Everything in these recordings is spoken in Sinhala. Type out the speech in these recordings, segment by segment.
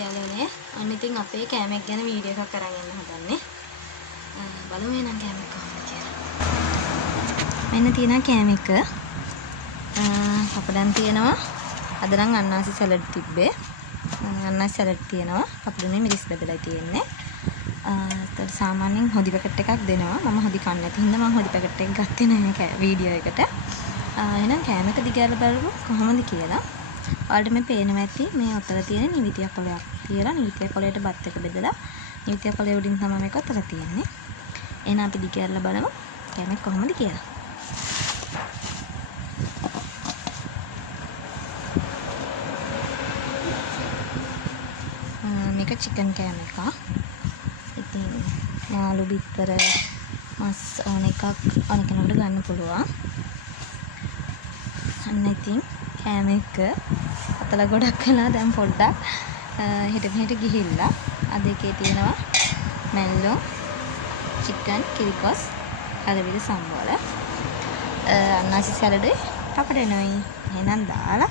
යාළුවනේ අන්න ඉතින් අපේ කෑමක් ගැන වීඩියෝ එකක් අරන් යන්න හදන්නේ. බලමු එහෙනම් කෑමක් කොහොමද කියලා. මෙන්න තියෙනවා කෑම එක. පපඩම් තියෙනවා. අද නම් අන්නාසි සැලඩ් තිබ්බේ. අන්නාසි සැලඩ් තියෙනවා. පපඩමේ මිරිස් බෙදලා තියෙන්නේ. ඒතර සාමාන්‍යයෙන් හොදි පැකට් එකක් දෙනවා. මම හොදි කන්නේ නැති හින්දා මම හොදි පැකට් එක ගත්තේ නැහැ වීඩියෝ එකට. එහෙනම් කෑමක දිගහැරලා බලමු කොහොමද කියලා. ඔයාලට මේ පේනවා ඇති මේ අතල තියෙන නිවිතිය කොලයක් තියලා නිවිතිය කොලයට බත් එක බෙදලා නිවිතිය කොලේ උඩින් තමයි මේක අතල තියෙන්නේ. එහෙනම් අපි දිගහැරලා බලමු කෑමක් කොහොමද කියලා. මේක චිකන් කෑම එකක්. ඉතින් යාළු බිත්තර මස් ඕන එකක් ඕන කෙනෙකුට ගන්න පුළුවන්. අන්න ඉතින් කෑම එක අතල ගොඩක් වෙලා දැන් පොඩ්ඩක් හෙට මෙහෙට ගිහිල්ලා අද එකේ තියෙනවා මැල්ලෝ චිකන් කිරිකොස් කලවිල සම්බෝල අන්නාසි සැලඩුයි පපඩනොයි එහෙනම් දාලා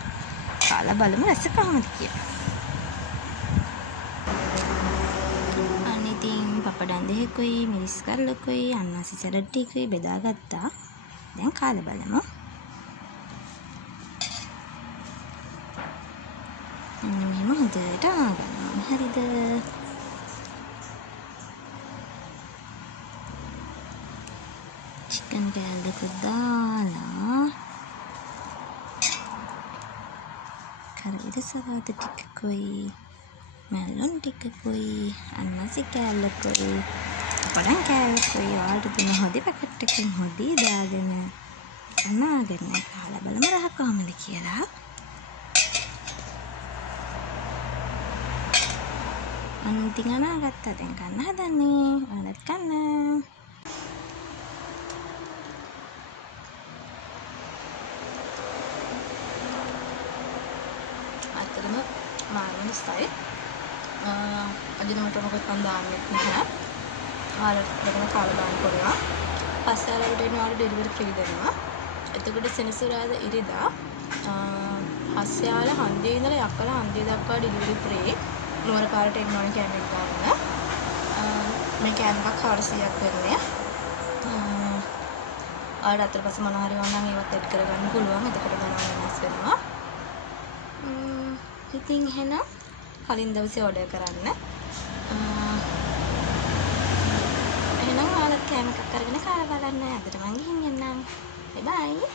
කාලා බලමු රස කොහොමද කියලා. අන්න ඉතින් පපඩම් දෙකකුයි මිරිස් කරලකුයි අන්නාසි සැලඩ් ටිකකුයි බෙදාගත්තා. දැන් කාලා බලමු. මෙහෙම හොඳට ආගන්නවා. හරිද? චිකන් කෑල්ලක දාලා කරවිද සලාද ටිකකුයි මැලොන් ටිකකුයි අන්නාසි කෑල්ලකුයි පපඩම් කෑල්ලකුයි ඔයාලට දෙන හොදි පැකට් එකකින් හොදි දාගෙන අනාගෙන කාලා බලමු රහ කොහමද කියලා. අන්තිම අනාගත්තා දැන් කන්න හදන්නේ. ඔයාලත් කන්න. අතරම මාර්මල් ස්ටයිල්. අදිනමට මොකක්ද මන් දාන්නේ නැහැ. ඔයාලට දෙන්න කාලා දාන්න පුළුවන්. පස්සේ ඔයාලට එනවා ඩෙලිවරි ෆ්‍රී දෙනවා. එතකොට සෙනසුරාදා ඉරිදා හස්යාල හන්දියේ ඉඳලා යකලා හන්දිය දක්වා ඩෙලිවරි ෆ්‍රී. නුවර පාරට එන්න ඕනේ කෑම එක ගන්න. මේ කෑම එකක් 400ක් වෙන්නේ. ආයෙත් අතට පස්සේ මොනවා හරි වුණා නම් ඒවත් එඩ් කරගන්න පුළුවන්. එතකොට ගණන් වෙනස් වෙනවා. ඉතින් එහෙනම් කලින් දවසේ ඕඩර් කරන්න. එහෙනම් ඔයාලත් කෑම එකක් අරගෙන කාලා බලන්න. අදට මං ගිහින් එන්නම්. බයි බයි.